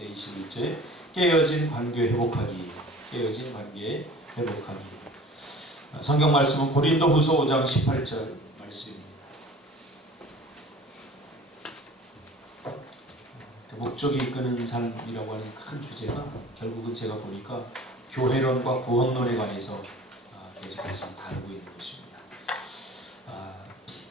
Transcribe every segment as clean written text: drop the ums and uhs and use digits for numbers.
14, 21절 깨어진 관계 회복하기. 깨어진 관계 회복하기. 성경 말씀은 고린도후서 5장 18절 말씀입니다. 목적이 이끄는 삶이라고 하는 큰 주제가 결국은 제가 보니까 교회론과 구원론에 관해서 계속해서 다루고 있는 것입니다.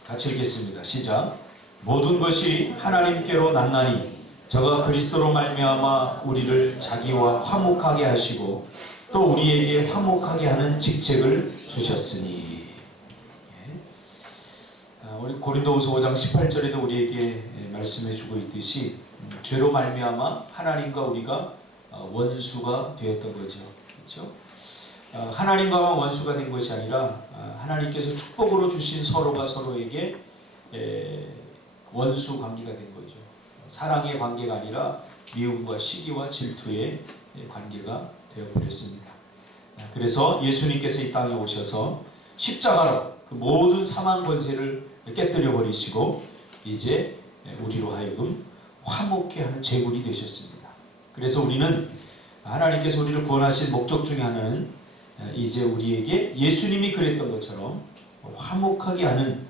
같이 읽겠습니다. 시작. 모든 것이 하나님께로 났나니 저가 그리스도로 말미암아 우리를 자기와 화목하게 하시고 또 우리에게 화목하게 하는 직책을 주셨으니. 우리 고린도후서 5장 18절에도 우리에게 말씀해 주고 있듯이 죄로 말미암아 하나님과 우리가 원수가 되었던 거죠. 그렇죠? 하나님과만 원수가 된 것이 아니라 하나님께서 축복으로 주신 서로가 서로에게 원수 관계가 된 거죠. 사랑의 관계가 아니라 미움과 시기와 질투의 관계가 되어버렸습니다. 그래서 예수님께서 이 땅에 오셔서 십자가로 그 모든 사망 권세를 깨뜨려 버리시고 이제 우리로 하여금 화목케 하는 제물이 되셨습니다. 그래서 우리는 하나님께서 우리를 구원하신 목적 중에 하나는 이제 우리에게 예수님이 그랬던 것처럼 화목하게 하는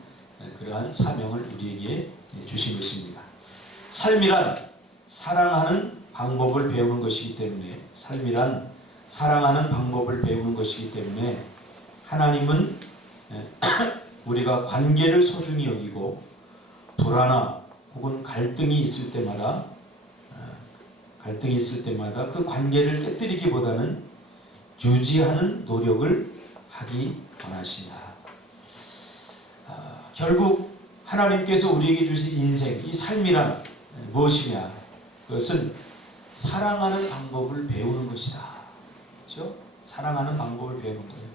그러한 사명을 우리에게 주신 것입니다. 삶이란 사랑하는 방법을 배우는 것이기 때문에 삶이란 사랑하는 방법을 배우는 것이기 때문에 하나님은 우리가 관계를 소중히 여기고 불화나 혹은 갈등이 있을 때마다 그 관계를 깨뜨리기보다는 유지하는 노력을 하기 원하신다. 결국 하나님께서 우리에게 주신 인생, 이 삶이란 무엇이냐? 그것은 사랑하는 방법을 배우는 것이다. 그렇죠? 사랑하는 방법을 배우는 거예요.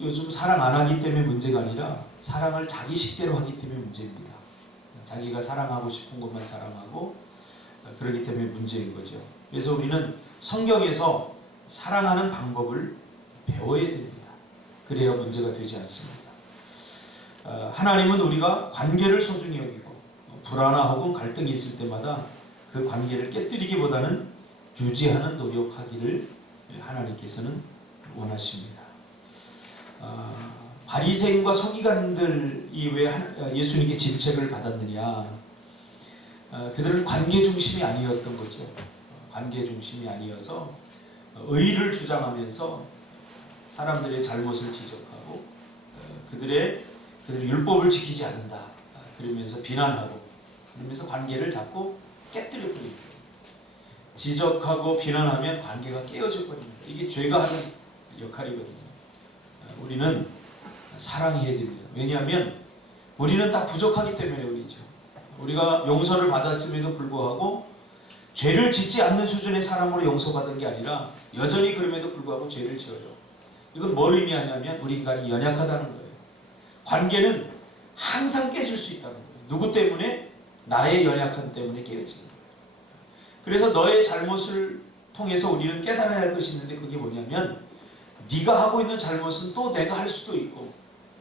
요즘 사랑 안 하기 때문에 문제가 아니라 사랑을 자기 식대로 하기 때문에 문제입니다. 자기가 사랑하고 싶은 것만 사랑하고 그러기 때문에 문제인 거죠. 그래서 우리는 성경에서 사랑하는 방법을 배워야 됩니다. 그래야 문제가 되지 않습니다. 하나님은 우리가 관계를 소중히 여기고 불화나 혹은 갈등이 있을 때마다 그 관계를 깨뜨리기보다는 유지하는 노력하기를 하나님께서는 원하십니다. 바리새인과 서기관들이 왜 예수님께 질책을 받았느냐? 그들은 관계 중심이 아니었던 거죠. 관계 중심이 아니어서 의를 주장하면서 사람들의 잘못을 지적하고 그들의 율법을 지키지 않는다 그러면서 비난하고 그러면서 관계를 자꾸 깨뜨려 버립니다. 지적하고 비난하면 관계가 깨어져 버립니다. 이게 죄가 하는 역할이거든요. 우리는 사랑해야 됩니다. 왜냐하면 우리는 다 부족하기 때문에 우리죠. 우리가 용서를 받았음에도 불구하고 죄를 짓지 않는 수준의 사람으로 용서받은 게 아니라 여전히 그럼에도 불구하고 죄를 지어요. 이건 뭘 의미하냐면 우리 인간이 연약하다는 거예요. 관계는 항상 깨질 수 있다는 거예요. 누구 때문에? 나의 연약함 때문에 깨어지는 거예요. 그래서 너의 잘못을 통해서 우리는 깨달아야 할 것이 있는데 그게 뭐냐면 네가 하고 있는 잘못은 또 내가 할 수도 있고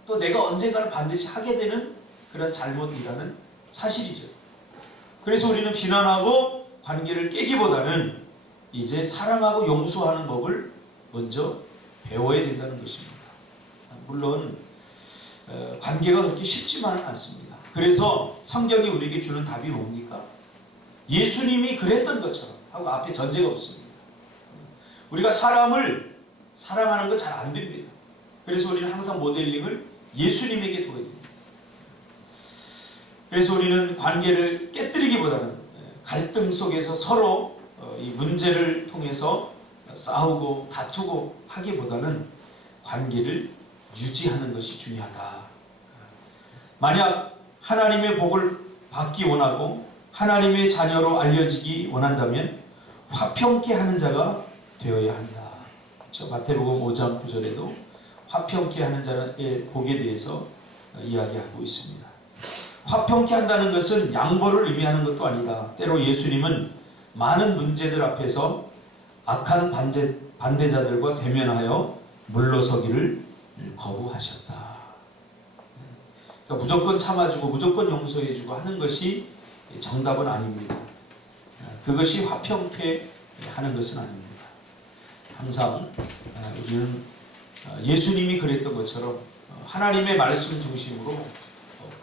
또 내가 언젠가는 반드시 하게 되는 그런 잘못이라는 사실이죠. 그래서 우리는 비난하고 관계를 깨기보다는 이제 사랑하고 용서하는 법을 먼저 배워야 된다는 것입니다. 물론 관계가 그렇게 쉽지만은 않습니다. 그래서 성경이 우리에게 주는 답이 뭡니까? 예수님이 그랬던 것처럼 하고 앞에 전제가 없습니다. 우리가 사람을 사랑하는 거 잘 안 됩니다. 그래서 우리는 항상 모델링을 예수님에게 둬야 됩니다. 그래서 우리는 관계를 깨뜨리기보다는 갈등 속에서 서로 이 문제를 통해서 싸우고 다투고 하기보다는 관계를 유지하는 것이 중요하다. 만약 하나님의 복을 받기 원하고 하나님의 자녀로 알려지기 원한다면 화평케 하는 자가 되어야 한다. 그렇죠? 마태복음 5장 9절에도 화평케 하는 자의 복에 대해서 이야기하고 있습니다. 화평케 한다는 것은 양보를 의미하는 것도 아니다. 때로 예수님은 많은 문제들 앞에서 악한 반대자들과 대면하여 물러서기를 거부하셨다. 그러니까 무조건 참아주고 무조건 용서해주고 하는 것이 정답은 아닙니다. 그것이 화평케하는 것은 아닙니다. 항상 우리는 예수님이 그랬던 것처럼 하나님의 말씀 중심으로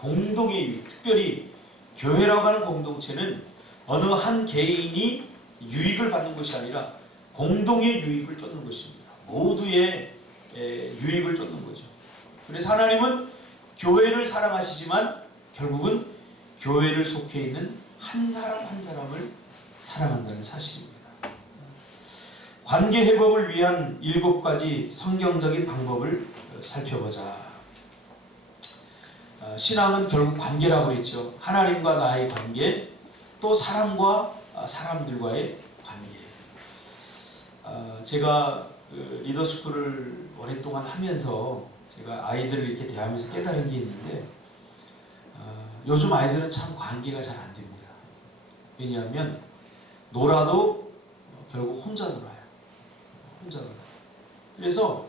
공동의 유익, 특별히 교회라고 하는 공동체는 어느 한 개인이 유익을 받는 것이 아니라 공동의 유익을 쫓는 것입니다. 모두의 유익을 쫓는 거죠. 그래서 하나님은 교회를 사랑하시지만 결국은 교회를 속해 있는 한 사람 한 사람을 사랑한다는 사실입니다. 관계 회복을 위한 7가지 성경적인 방법을 살펴보자. 신앙은 결국 관계라고 그랬죠. 하나님과 나의 관계, 또 사람과 사람들과의 관계. 제가 리더스쿨을 오랫동안 하면서 제가 아이들을 이렇게 대하면서 깨달은 게 있는데, 요즘 아이들은 참 관계가 잘 안 됩니다. 왜냐하면 놀아도 결국 혼자 놀아요. 혼자 놀아요. 그래서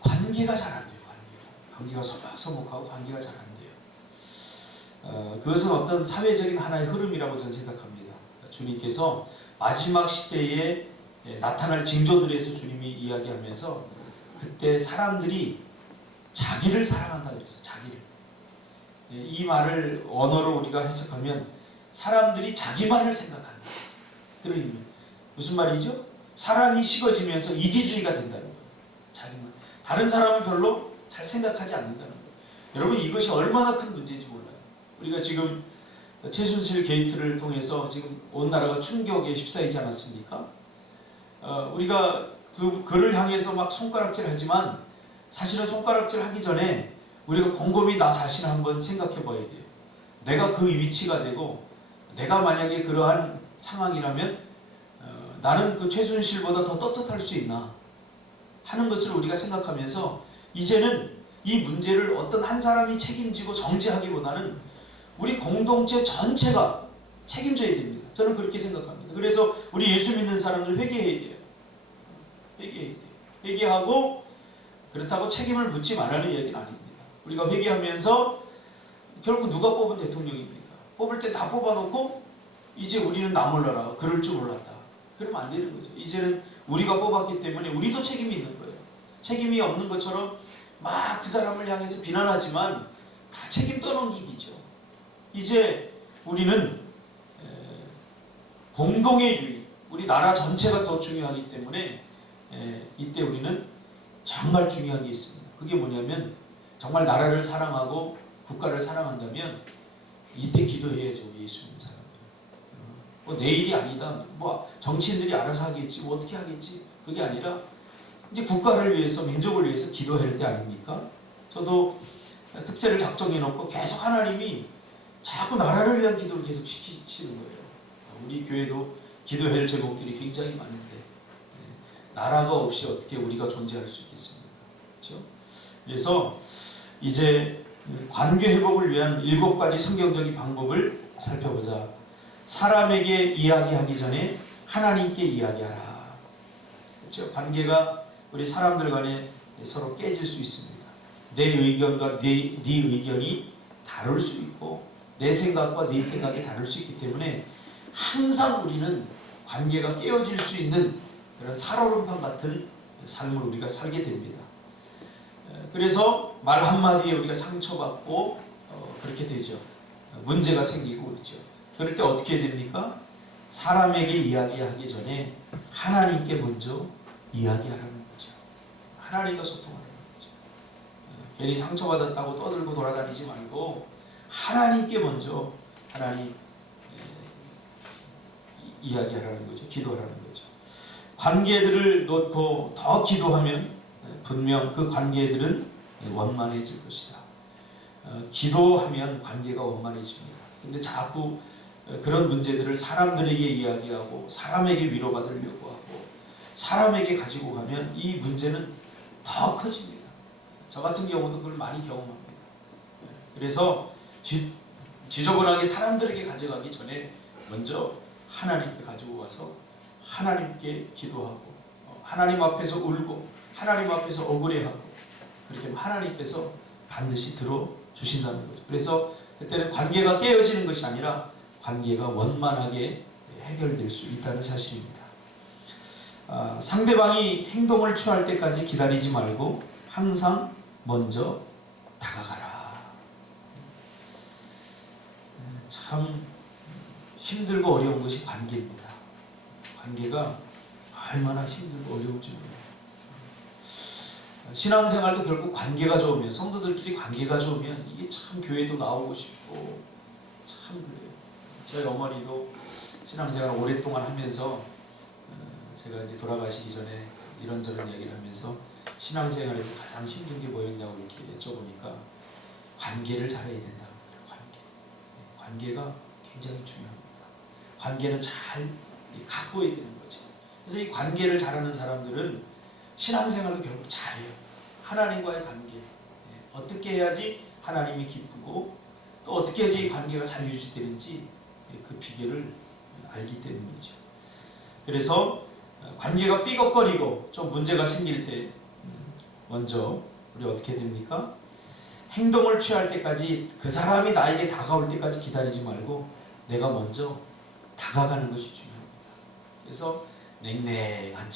관계가 잘 안 돼요. 관계가 서먹서먹하고 관계가 잘 안 돼요. 그것은 어떤 사회적인 하나의 흐름이라고 저는 생각합니다. 주님께서 마지막 시대에 나타날 징조들에서 주님이 이야기하면서 그때 사람들이 자기를 사랑한다 그랬어요. 자기를. 이 말을 언어로 우리가 해석하면 사람들이 자기만을 생각한다. 그런 의미. 무슨 말이죠? 사랑이 식어지면서 이기주의가 된다는 거예요. 자기만. 다른 사람은 별로 잘 생각하지 않는다는 거예요. 여러분, 이것이 얼마나 큰 문제인지 몰라요. 우리가 지금 최순실 게이트를 통해서 지금 온 나라가 충격에 휩싸이지 않았습니까? 우리가 그를 향해서 막 손가락질 하지만 사실은 손가락질 하기 전에 우리가 곰곰이 나 자신을 한번 생각해 봐야 돼요. 내가 그 위치가 되고 내가 만약에 그러한 상황이라면 나는 그 최순실보다 더 떳떳할 수 있나 하는 것을 우리가 생각하면서 이제는 이 문제를 어떤 한 사람이 책임지고 정지하기보다는 우리 공동체 전체가 책임져야 됩니다. 저는 그렇게 생각합니다. 그래서 우리 예수 믿는 사람들 회개해야 돼요. 회개해야 돼요. 회개하고 그렇다고 책임을 묻지 말라는 이야기는 아닙니다. 우리가 회개하면서 결국 누가 뽑은 대통령입니까? 뽑을 때 다 뽑아놓고 이제 우리는 나 몰라라. 그럴 줄 몰랐다. 그러면 안 되는 거죠. 이제는 우리가 뽑았기 때문에 우리도 책임이 있는 거예요. 책임이 없는 것처럼 막 그 사람을 향해서 비난하지만 다 책임 떠넘기기죠. 이제 우리는 공동의 유익, 우리 나라 전체가 더 중요하기 때문에 이때 우리는 정말 중요한 게 있습니다. 그게 뭐냐면 정말 나라를 사랑하고 국가를 사랑한다면 이때 기도해야죠. 우리 예수 믿는 사람들. 뭐 내일이 아니다. 뭐 정치인들이 알아서 하겠지. 뭐 어떻게 하겠지. 그게 아니라 이제 국가를 위해서, 민족을 위해서 기도할 때 아닙니까? 저도 특세를 작정해 놓고 계속 하나님이 자꾸 나라를 위한 기도를 계속 시키시는 거예요. 우리 교회도 기도해야 할 제목들이 굉장히 많은데 나라가 없이 어떻게 우리가 존재할 수 있겠습니까? 그렇죠? 그래서 이제 관계 회복을 위한 7가지 성경적인 방법을 살펴보자. 사람에게 이야기하기 전에 하나님께 이야기하라. 그렇죠? 관계가 우리 사람들 간에 서로 깨질 수 있습니다. 내 의견과 네 의견이 다를 수 있고 내 생각과 네 생각이 다를 수 있기 때문에 항상 우리는 관계가 깨어질 수 있는 그런 살얼음판 같은 삶을 우리가 살게 됩니다. 그래서 말 한마디에 우리가 상처받고 그렇게 되죠. 문제가 생기고 그렇죠. 그럴 때 어떻게 해야 됩니까? 사람에게 이야기하기 전에 하나님께 먼저 이야기하라는 거죠. 하나님과 소통하라는 거죠. 괜히 상처받았다고 떠들고 돌아다니지 말고 하나님께 먼저 이야기하라는 거죠. 기도하라는 거죠. 관계들을 놓고 더 기도하면 분명 그 관계들은 원만해질 것이다. 기도하면 관계가 원만해집니다. 근데 자꾸 그런 문제들을 사람들에게 이야기하고 사람에게 위로받으려고 하고 사람에게 가지고 가면 이 문제는 더 커집니다. 저 같은 경우도 그걸 많이 경험합니다. 그래서 지저분하게 사람들에게 가져가기 전에 먼저 하나님께 가지고 와서 하나님께 기도하고 하나님 앞에서 울고 하나님 앞에서 억울해하고 그렇게 하면 하나님께서 반드시 들어주신다는 거죠. 그래서 그때는 관계가 깨어지는 것이 아니라 관계가 원만하게 해결될 수 있다는 사실입니다. 상대방이 행동을 취할 때까지 기다리지 말고 항상 먼저 다가가라. 참 힘들고 어려운 것이 관계입니다. 관계가 얼마나 힘들고 어려운지 몰라요. 신앙생활도 결국 관계가 좋으면, 성도들끼리 관계가 좋으면 이게 참 교회도 나오고 싶고 참 그래요. 저희 어머니도 신앙생활 오랫동안 하면서 제가 이제 돌아가시기 전에 이런저런 얘기를 하면서 신앙생활에서 가장 힘든 게 뭐였냐고 이렇게 여쭤보니까 관계를 잘해야 된다고 그래요. 관계가 굉장히 중요합니다. 관계는 잘 가꿔야 되는 거죠. 그래서 이 관계를 잘하는 사람들은 신앙생활도 결국 잘해요. 하나님과의 관계, 어떻게 해야지 하나님이 기쁘고 또 어떻게 해야지 이 관계가 잘 유지되는지 그 비결을 알기 때문이죠. 그래서 관계가 삐걱거리고 좀 문제가 생길 때 먼저 우리 어떻게 됩니까? 행동을 취할 때까지, 그 사람이 나에게 다가올 때까지 기다리지 말고 내가 먼저 다가가는 것이 중요합니다. 그래서 냉랭한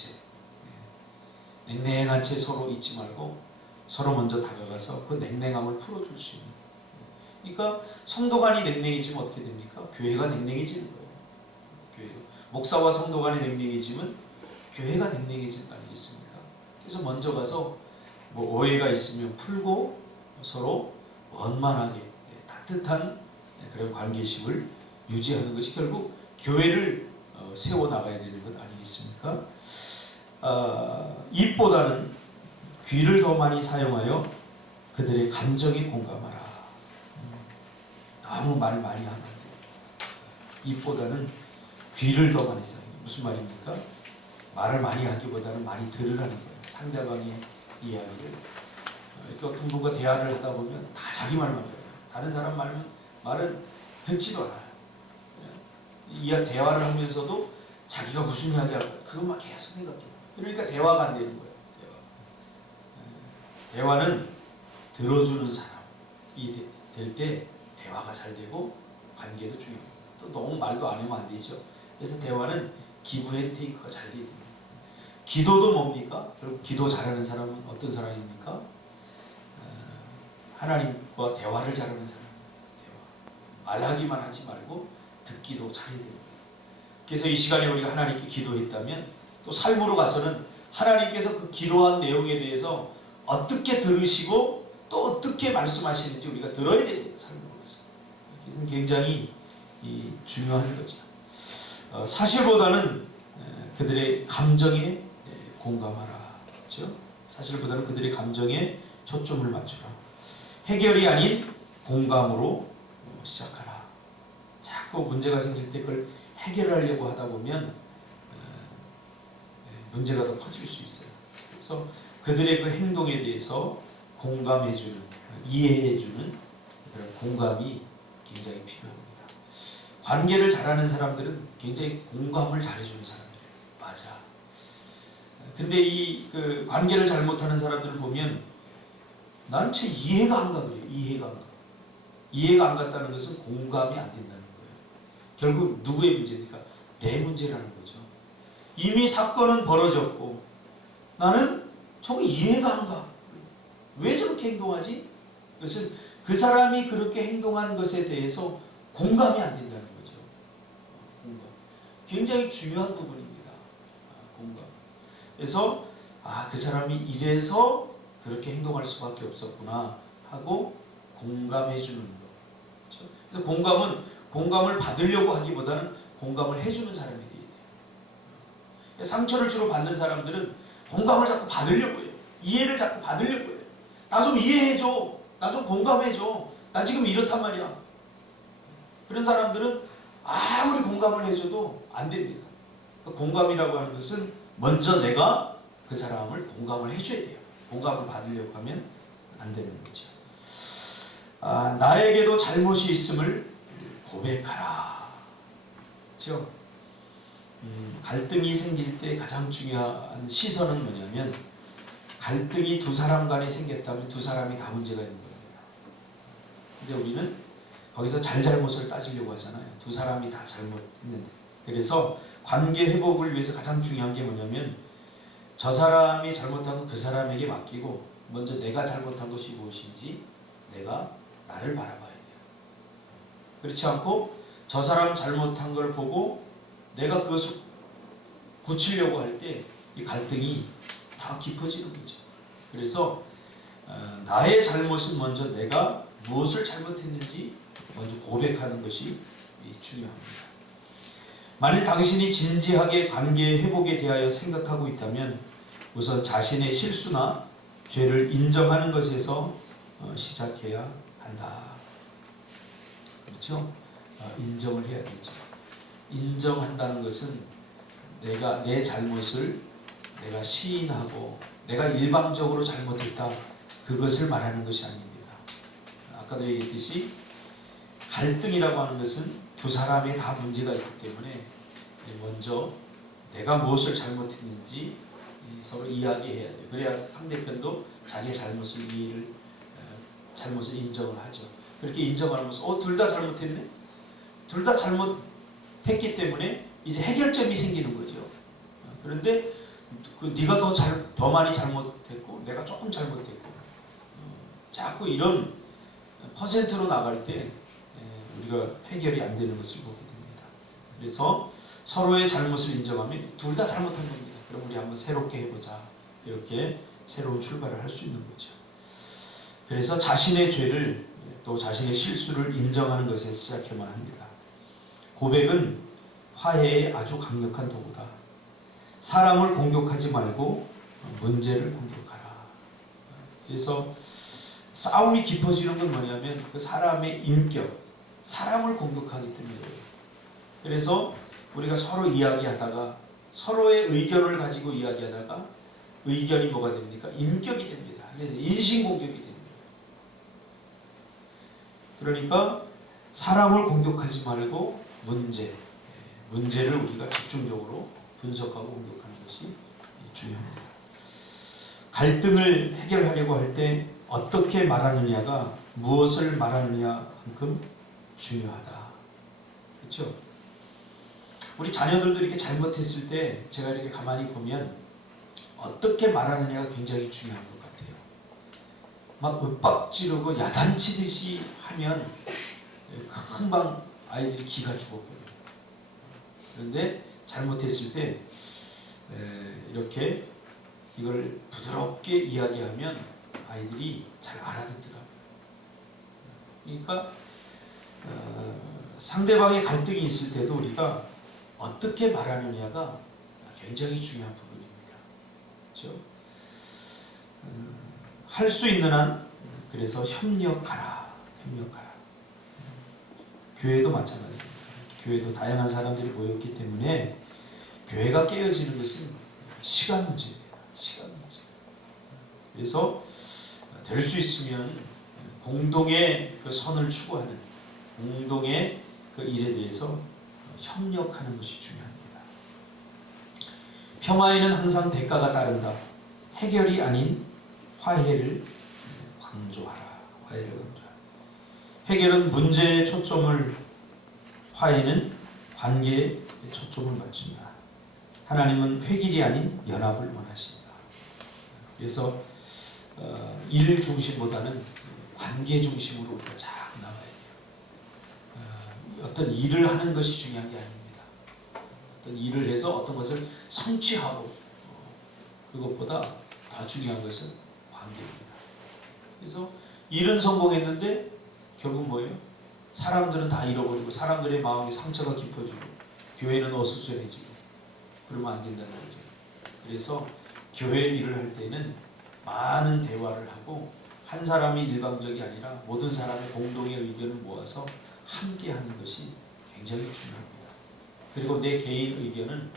채 서로 잊지 말고 서로 먼저 다가가서 그 냉랭함을 풀어줄 수 있는. 그러니까 성도 간이 냉랭해지면 어떻게 됩니까? 교회가 냉랭해지는 거예요. 교회가. 목사와 성도 간이 냉랭해지면 교회가 냉랭해지는 거 아니겠습니까? 그래서 먼저 가서 뭐 오해가 있으면 풀고 서로 원만하게 따뜻한 그런 관계심을 유지하는 것이 결국 교회를 세워나가야 되는 것 아니겠습니까? 입보다는 귀를 더 많이 사용하여 그들의 감정에 공감하라. 너무 말 많이 하면 안 돼요. 입보다는 귀를 더 많이 사용해요. 무슨 말입니까? 말을 많이 하기보다는 많이 들으라는 거예요. 상대방의 이야기를. 이렇게 어떤 분과 대화를 하다 보면 다 자기 말만 해요. 다른 사람 말은 듣지도 않아요. 대화를 하면서도 자기가 무슨 이야기 할까 그것만 계속 생각해요. 그러니까 대화가 안 되는 거예요. 대화는 들어주는 사람이 될 때 대화가 잘 되고 관계도 중요합니다. 또 너무 말도 안 하면 안 되죠. 그래서 대화는 기브 앤 테이크가 잘 돼야 됩니다. 기도도 뭡니까? 결국 기도 잘하는 사람은 어떤 사람입니까? 하나님과 대화를 잘하는 사람입니다. 말하기만 하지 말고 듣기도 잘해야 됩니다. 그래서 이 시간에 우리가 하나님께 기도했다면 또 삶으로 가서는 하나님께서 그 기도한 내용에 대해서 어떻게 들으시고 또 어떻게 말씀하시는지 우리가 들어야 됩니다. 삶으로 가서. 그래서 굉장히 중요한 거죠. 사실보다는 그들의 감정에 공감하라. 그렇죠? 사실보다는 그들의 감정에 초점을 맞추라. 해결이 아닌 공감으로 시작하라. 자꾸 문제가 생길 때 그걸 해결하려고 하다 보면 문제가 더 커질 수 있어요. 그래서 그들의 그 행동에 대해서 공감해주는, 이해해주는 그런 공감이 굉장히 필요합니다. 관계를 잘하는 사람들은 굉장히 공감을 잘해주는 사람들이에요. 맞아. 근데 그 관계를 잘못하는 사람들을 보면 난 쟤 이해가 안 가 그래요. 이해가 안 갔다는 것은 공감이 안 된다는 거예요. 결국 누구의 문제입니까? 내 문제라는 거죠. 이미 사건은 벌어졌고 나는 저거 이해가 안 가. 왜 저렇게 행동하지? 그것은 그 사람이 그렇게 행동한 것에 대해서 공감이 안 된다는 거죠. 공감. 굉장히 중요한 부분입니다. 공감. 그래서 그 사람이 이래서 그렇게 행동할 수밖에 없었구나 하고 공감해 주는 거. 그렇죠? 그래서 공감을 받으려고 하기보다는 공감을 해주는 사람이 돼야 돼요. 상처를 주로 받는 사람들은 공감을 자꾸 받으려고 해요. 이해를 자꾸 받으려고 해요. 나 좀 이해해줘. 나 좀 공감해줘. 나 지금 이렇단 말이야. 그런 사람들은 아무리 공감을 해줘도 안 됩니다. 공감이라고 하는 것은 먼저 내가 그 사람을 공감을 해줘야 돼요. 공감을 받으려고 하면 안 되는 거죠. 나에게도 잘못이 있음을 고백하라. 그렇죠? 갈등이 생길 때 가장 중요한 시선은 뭐냐면 갈등이 두 사람 간에 생겼다면 두 사람이 다 문제가 있는 겁니다. 근데 우리는 거기서 잘잘못을 따지려고 하잖아요. 두 사람이 다 잘못했는데. 그래서 관계 회복을 위해서 가장 중요한 게 뭐냐면 저 사람이 잘못한 건 그 사람에게 맡기고 먼저 내가 잘못한 것이 무엇인지 내가 나를 바라봐야 돼요. 그렇지 않고 저 사람 잘못한 걸 보고 내가 그것을 고치려고 할 때 이 갈등이 더 깊어지는 거죠. 그래서 나의 잘못은 먼저 내가 무엇을 잘못했는지 먼저 고백하는 것이 중요합니다. 만일 당신이 진지하게 관계 회복에 대하여 생각하고 있다면 우선 자신의 실수나 죄를 인정하는 것에서 시작해야 한다. 그렇죠? 인정을 해야 되죠. 인정한다는 것은 내가 내 잘못을 내가 시인하고 내가 일방적으로 잘못했다 그것을 말하는 것이 아닙니다. 아까도 얘기했듯이 갈등이라고 하는 것은 두 사람에 다 문제가 있기 때문에 먼저 내가 무엇을 잘못했는지 서로 이야기해야 돼요. 그래야 상대편도 자기의 잘못을 잘못을 인정을 하죠. 그렇게 인정하면서 둘 다 잘못했네? 둘 다 잘못했기 때문에 이제 해결점이 생기는 거죠. 그런데 네가 더 많이 잘못했고 내가 조금 잘못했고 자꾸 이런 퍼센트로 나갈 때 우리가 해결이 안 되는 것을 보게 됩니다. 그래서 서로의 잘못을 인정하면 둘 다 잘못한 겁니다. 그럼 우리 한번 새롭게 해보자. 이렇게 새로운 출발을 할 수 있는 거죠. 그래서 자신의 죄를 또 자신의 실수를 인정하는 것에 시작해만 합니다. 고백은 화해의 아주 강력한 도구다. 사람을 공격하지 말고 문제를 공격하라. 그래서 싸움이 깊어지는 건 뭐냐면 그 사람의 인격, 사람을 공격하기 때문이에요. 그래서 우리가 서로 이야기하다가 서로의 의견을 가지고 이야기하다가 의견이 뭐가 됩니까? 인격이 됩니다. 그래서 인신공격이 됩니다. 그러니까 사람을 공격하지 말고 문제를 우리가 집중적으로 분석하고 공격하는 것이 중요합니다. 갈등을 해결하려고 할 때 어떻게 말하느냐가 무엇을 말하느냐만큼 중요하다. 그렇죠? 우리 자녀들도 이렇게 잘못했을 때 제가 이렇게 가만히 보면 어떻게 말하느냐가 굉장히 중요한 것 같아요. 막 윽박지르고 야단치듯이 하면 금방 아이들이 기가 죽어버려요. 그런데 잘못했을 때 이렇게 이걸 부드럽게 이야기하면 아이들이 잘 알아듣더라고요. 그러니까 상대방의 갈등이 있을 때도 우리가 어떻게 말하느냐가 굉장히 중요한 부분입니다. 그렇죠? 할 수 있는 한 그래서 협력하라. 교회도 마찬가지입니다. 교회도 다양한 사람들이 모였기 때문에 교회가 깨어지는 것은 시간 문제입니다. 시간 문제. 그래서 될 수 있으면 공동의 그 선을 추구하는 공동의 그 일에 대해서 협력하는 것이 중요합니다. 평화에는 항상 대가가 따른다. 해결이 아닌 화해를 강조하라. 해결은 문제의 초점을, 화해는 관계에 초점을 맞춘다. 하나님은 획일이 아닌 연합을 원하신다. 그래서 일 중심보다는 관계 중심으로 우리가 잘 나와야 돼요. 어떤 일을 하는 것이 중요한 게 아닙니다. 어떤 일을 해서 어떤 것을 성취하고 그것보다 더 중요한 것은 관계입니다. 그래서 일은 성공했는데 결국 뭐예요? 사람들은 다 잃어버리고 사람들의 마음에 상처가 깊어지고 교회는 어수선해지고 그러면 안 된다는 거죠. 그래서 교회 일을 할 때는 많은 대화를 하고 한 사람이 일방적이 아니라 모든 사람의 공동의 의견을 모아서 함께 하는 것이 굉장히 중요합니다. 그리고 내 개인 의견은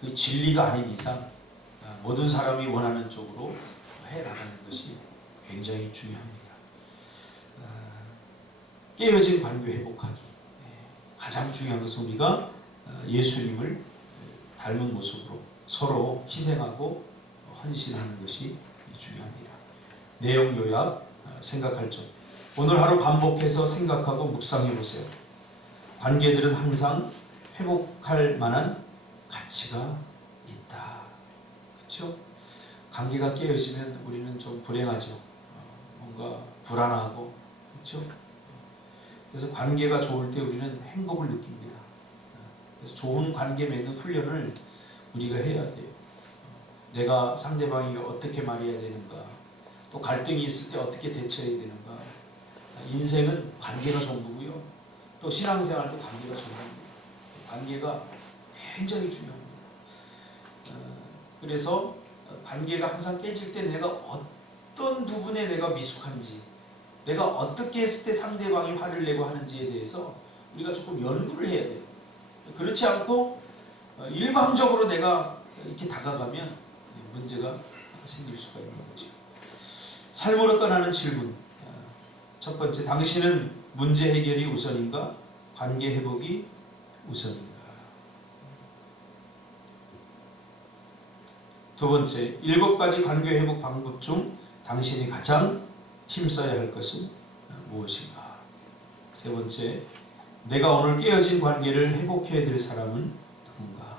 그 진리가 아닌 이상 모든 사람이 원하는 쪽으로 해나가는 것이 굉장히 중요합니다. 깨어진 관계 회복하기. 가장 중요한 것은 우리가 예수님을 닮은 모습으로 서로 희생하고 헌신하는 것이 중요합니다. 내용 요약, 생각할 점. 오늘 하루 반복해서 생각하고 묵상해 보세요. 관계들은 항상 회복할 만한 가치가 있다. 그렇죠? 관계가 깨어지면 우리는 좀 불행하죠. 뭔가 불안하고, 그렇죠? 그래서 관계가 좋을 때 우리는 행복을 느낍니다. 그래서 좋은 관계 맺는 훈련을 우리가 해야 돼요. 내가 상대방이 어떻게 말해야 되는가, 또 갈등이 있을 때 어떻게 대처해야 되는가. 인생은 관계가 전부고요. 또 신앙생활도 관계가 전부입니다. 관계가 굉장히 중요합니다. 그래서 관계가 항상 깨질 때 내가 어떤 부분에 내가 미숙한지, 내가 어떻게 했을 때 상대방이 화를 내고 하는지에 대해서 우리가 조금 연구를 해야 돼요. 그렇지 않고 일방적으로 내가 이렇게 다가가면 문제가 생길 수가 있는 거죠. 삶으로 떠나는 질문. 첫 번째, 당신은 문제 해결이 우선인가? 관계 회복이 우선인가? 두 번째, 7가지 관계 회복 방법 중 당신이 가장 힘써야 할 것은 무엇인가? 세 번째, 내가 오늘 깨어진 관계를 회복해야 될 사람은 누군가?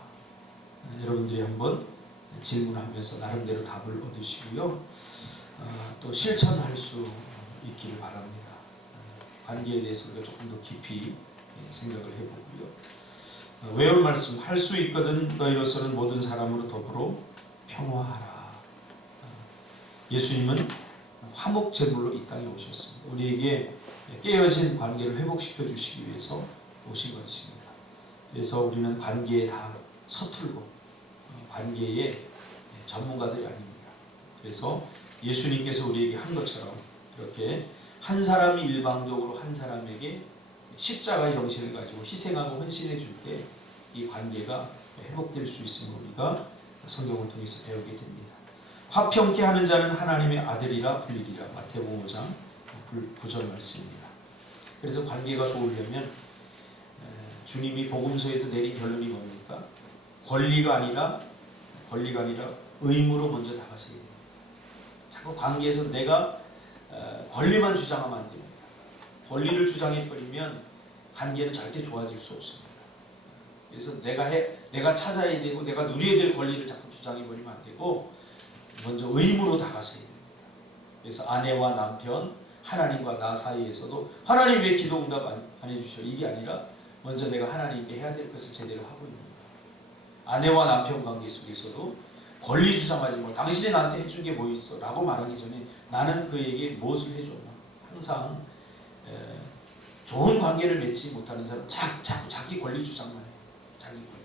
여러분들이 한번 질문하면서 나름대로 답을 얻으시고요. 또 실천할 수 있기를 바랍니다. 관계에 대해서 우리가 조금 더 깊이 생각을 해보고요. 외울 말씀, 할 수 있거든 너희로서는 모든 사람으로 더불어 평화하라. 예수님은 화목제물로 이 땅에 오셨습니다. 우리에게 깨어진 관계를 회복시켜 주시기 위해서 오신 것입니다. 그래서 우리는 관계에 다 서툴고 관계의 전문가들이 아닙니다. 그래서 예수님께서 우리에게 한 것처럼 이렇게 한 사람이 일방적으로 한 사람에게 십자가의 정신을 가지고 희생하고 헌신해 줄 때 이 관계가 회복될 수 있음을 우리가 성경을 통해서 배우게 됩니다. 화평케 하는 자는 하나님의 아들이라 불리리라. 마태복음 5장 9절 말씀입니다. 그래서 관계가 좋으려면 주님이 복음서에서 내린 결론이 뭡니까? 권리가 아니라 의무로 먼저 다가서야 됩니다. 자꾸 관계에서 내가 권리만 주장하면 안 됩니다. 권리를 주장해버리면 관계는 절대 좋아질 수 없습니다. 그래서 내가 찾아야 되고 내가 누려야 될 권리를 자꾸 주장해버리면 안 되고 먼저 의무로 다가서야 됩니다. 그래서 아내와 남편, 하나님과 나 사이에서도 하나님 왜 기도 응답 안 해주셔? 이게 아니라 먼저 내가 하나님께 해야 될 것을 제대로 하고 있는 거예요. 아내와 남편 관계 속에서도 권리 주장하지 말고 당신이 나한테 해준 게 뭐 있어? 라고 말하기 전에 나는 그에게 무엇을 해줬나? 항상 좋은 관계를 맺지 못하는 사람 자꾸 자기 권리 주장만 해요. 자기 권리.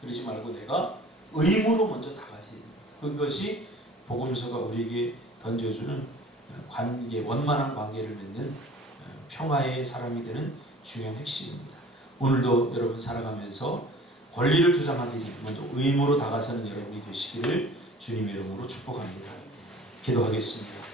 그러지 말고 내가 의무로 먼저 다가서야 됩니다. 그것이 복음서가 우리에게 던져주는 관계, 원만한 관계를 맺는 평화의 사람이 되는 중요한 핵심입니다. 오늘도 여러분 살아가면서 권리를 주장하기 전에 먼저 의무로 다가서는 여러분이 되시기를 주님의 이름으로 축복합니다. 기도하겠습니다.